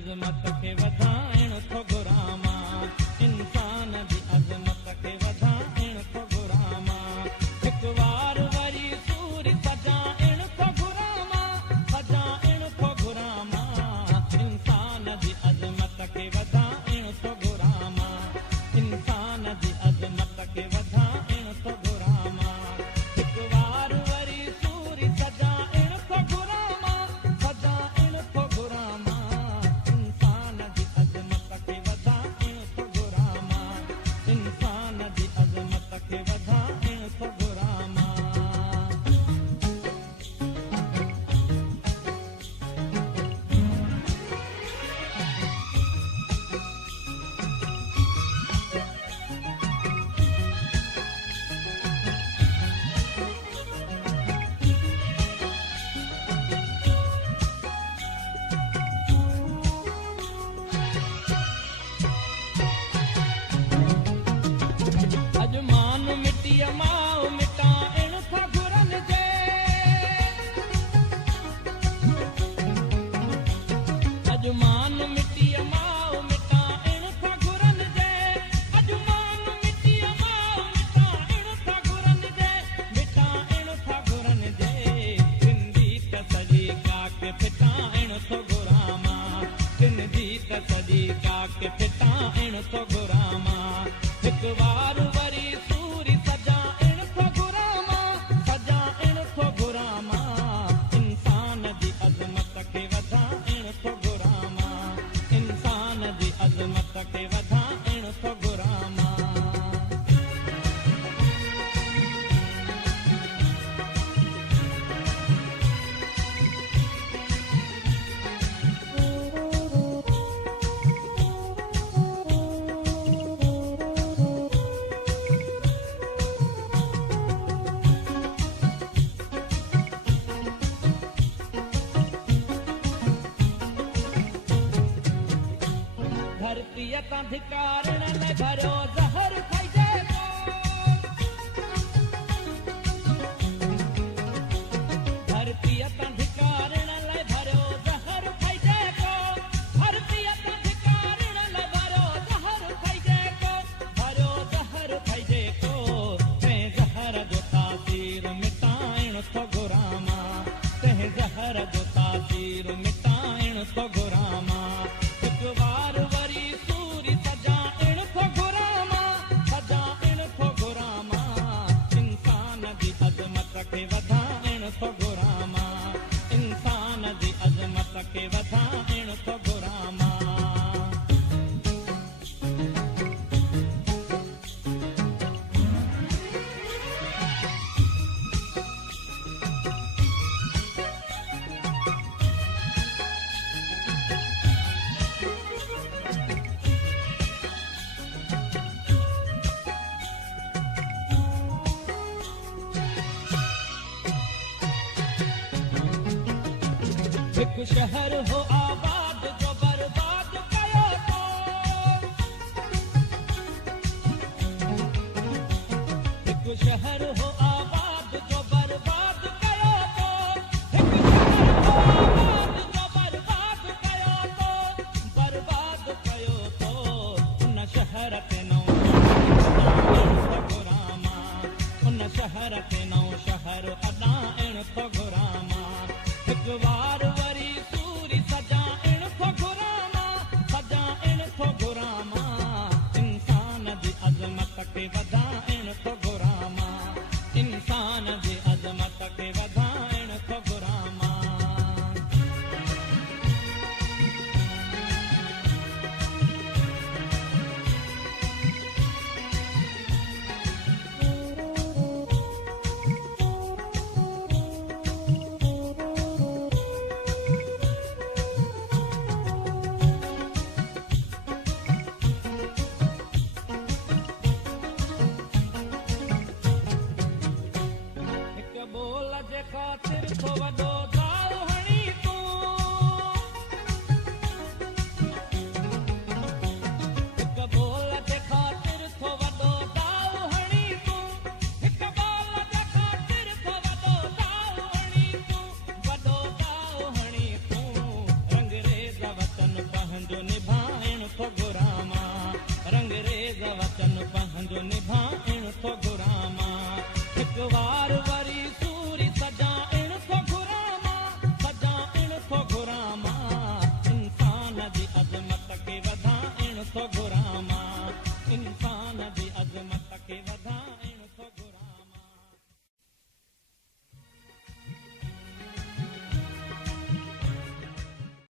अज़मत खे वधाइण थो घुरां, इंसान जी अज़मत खे वधाइण थो घुरां, हिकु वार वरी सूर सजाइण थो घुरां, सजाइण थो घुरां, इंसान जी अज़मत खे वधाइण थो घुरां, इंसान जी अज़मत खे वधाइण थो घुरां, हिकु वार वरी सूर सजाइण थो घुरां, सजाइण थो घुरां, इंसान जी अज़मत खे वधाइण थो घुरां, इंसान जी अज़मत खे वधाइण थो घुरां। अॼु मान मिटीअ मां मिटाइण था घुरनि जे, अॼु मान मिटीअ मां मिटाइण था घुरनि जे, अॼु मान मिटीअ मां मिटाइण था घुरनि जे, मिटाइण था घुरनि जे, सिंधी त सॼी काक फिटाइण थो घुरां, सिंधी त सॼी काक फिटाइण थो घुरां, हिकु वार वरी सूरी सजाइण थो घुरां, सजाइण थो घुरां, इंसान जी अज़मत खे वधाइण थो घुरां, इंसान जी अज़मत खे वधाइण थो घुरां। धरतीअ तां धिकारण लाइ भरियो ज़हर खाइजे थो, धरतीअ तां धिकारण लाइ भरियो ज़हर खाइजे थो, धरतीअ तां धिकारण लाइ भरियो ज़हर खाइजे थो, भरियो ज़हर खाइजे थो, तंहिं ज़हर जो तासीर मिटाइण थो घुरां, तंहिं ज़हर जो तासीर मिटाइण थो घुरां, हिकु वार वरी सूरी सजाइण थो घुरां, सजाइण थो घुरां, इंसान जी अज़मत खे वधाइण थो घुरां, इंसान जी अज़मत खे वधाइण थो घुरां। हिकु शहर हो आबाद जो बर्बाद कयो तो, हिकु शहर हो आबाद जो बर्बाद कयो तो, हिकु शहर हो आबाद जो बर्बाद कयो तो, बर्बाद कयो तो, उन शहर ते नओं शहर घुरां, उन शहर ते नओं शहर अॾाइण थो घुरां, हिकु वार वरी सूरी सजाइण थो घुरां, सजाइण थो घुरां, इंसान जी अज़मत खे वधाइण थो घुरां, इंसान जी अज़मत खे वधाइण थो घुरां। हिकु बोल जे ख़ातिर थो वॾो